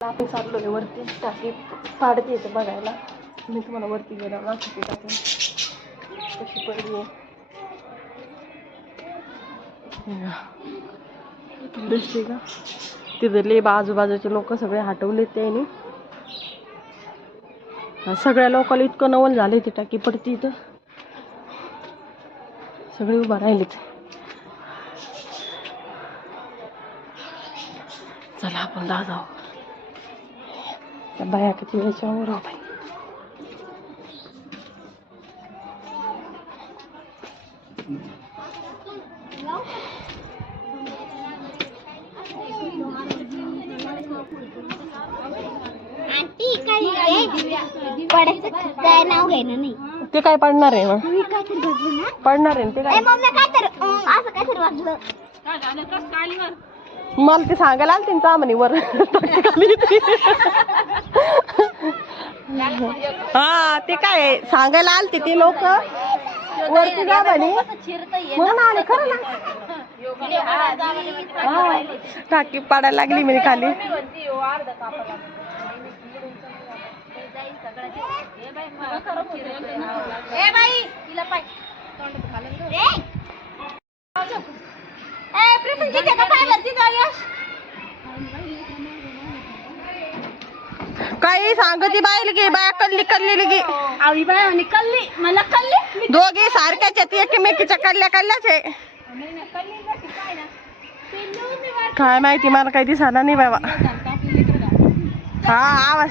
आपण चाललो वरती. टाकी पाडते येतं बघायला. मी तुम्हाला वरती गेला दाखवते टाकून कशी पडली आहे. दिसते का? लेब आजूबाजूचे लोक सगळे हटवले त्यांनी. सगळ्या लोकांना इतकं नवल झालं ती टाकी पडती इथं. सगळे उभा राहिलेत. चला आपण दा जाऊ त्या बाया किती याच्यावर बाई आंटी काय पडायचं काय नाव घ्यायनं नाही ते काय पडणार आहे पडणार आहे ना ते काय? मम्मी काय तर अं, असं काय तर वाजलं. मला ते सांगायला आलं त्यांचा आम्हाने वर हा ते काय सांगायला आलते ते लोक. वरती जा म्हणे. म्हणून आले खरं ना. टाकी पाडायला लागली म्हणे खाली. ए बाई तिला पाय. ए काही सांगती बाईल गे बाया कल्ली कल्ली गे आवडी बाय निकलली मला कल्ली दोघे सारख्याच आहेत एकमेकीच्या कल्ल्या कल्ल्याच आहे काय माहिती मला काही दिसाना नाही बाबा हा आवाज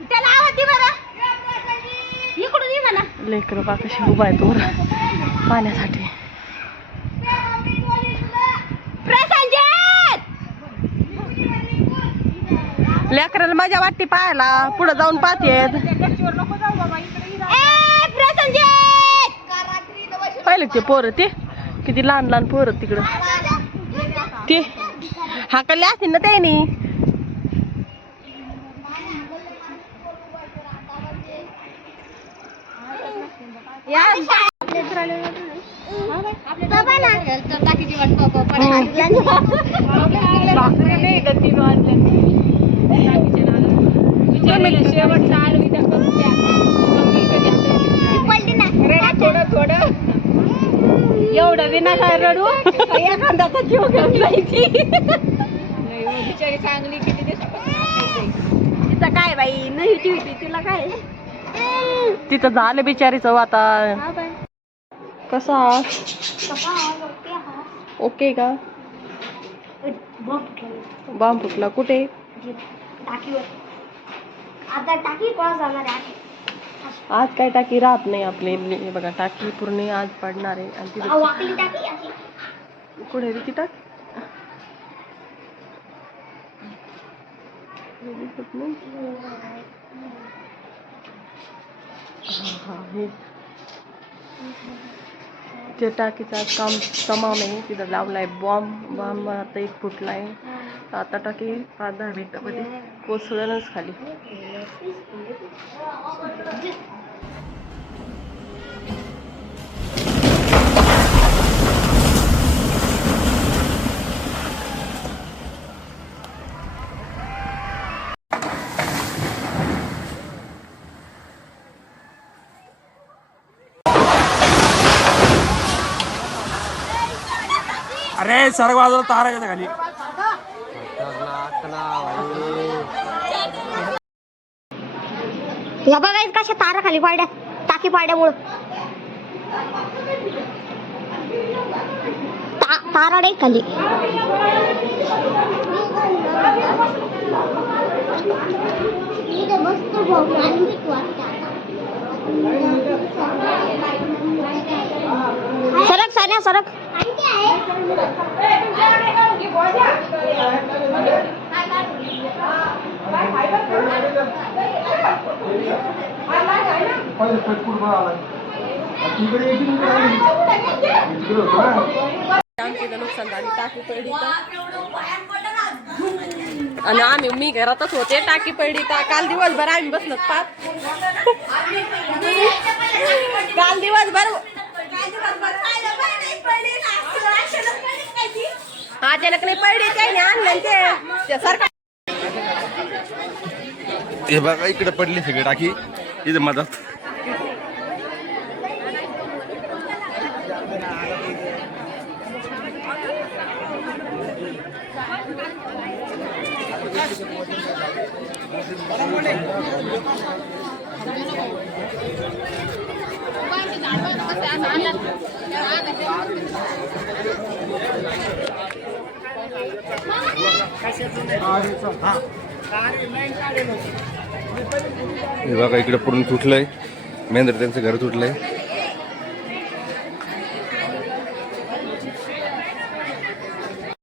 त्याला आवाज दे बरं इकडून ये म्हणा लेकर बा कशी उभा आहे दूर पाण्यासाठी लेकराला मजा वाटते पाहायला. पुढे जाऊन पाहतेत. पाहिले ते पोरं ते? किती लहान लहान पोरं तिकडं. ते? हाकलले असतील ना त्यानी? एवढं विना काय रडू एखाद्याचा जीव घेऊन जायची तिचं काय बाई? नाही ठेवती तिला काय? तिथं झालं बिचारीचं आता कसा ओके का? बॉम्ब फुटला. कुठे? टाकीवर. आता टाकी कोणा जाणार आहे आज काय टाकी राहत नाही आपली हे बघा टाकी पूर्ण आज पडणार आहे आणि टाकी अशी कुठे रे ती टाकी हा, हा, हे. त्या टाकीचं आज काम तमाम आहे तिथं लावलाय बॉम्ब बॉम्ब आता एक फुटलाय आता टाकी पाच दहा मिनिटामध्ये कोसळणच खाली. अरे सर्व बाजूला तारा येते खाली. या बघा कशा तारा खाली पाड्या टाकी पाड्यामुळं ता- तारा नाही खाली. सरक सान्या सरक. आमची इथं नुकसान झाली टाकी पडली तर आणि आम्ही मी घरातच होते टाकी पडली तर काल दिवसभर आम्ही बसलो पाच. काल दिवसभर अचानक नाही पडली त्याने आणलं ते- ते सरकार हे बघा इकडे पडली सगळी टाकी. इथे मधात. हे बघा इकडे पूर्ण तुटलंय. मेंद्र त्यांचं घर तुटलंय.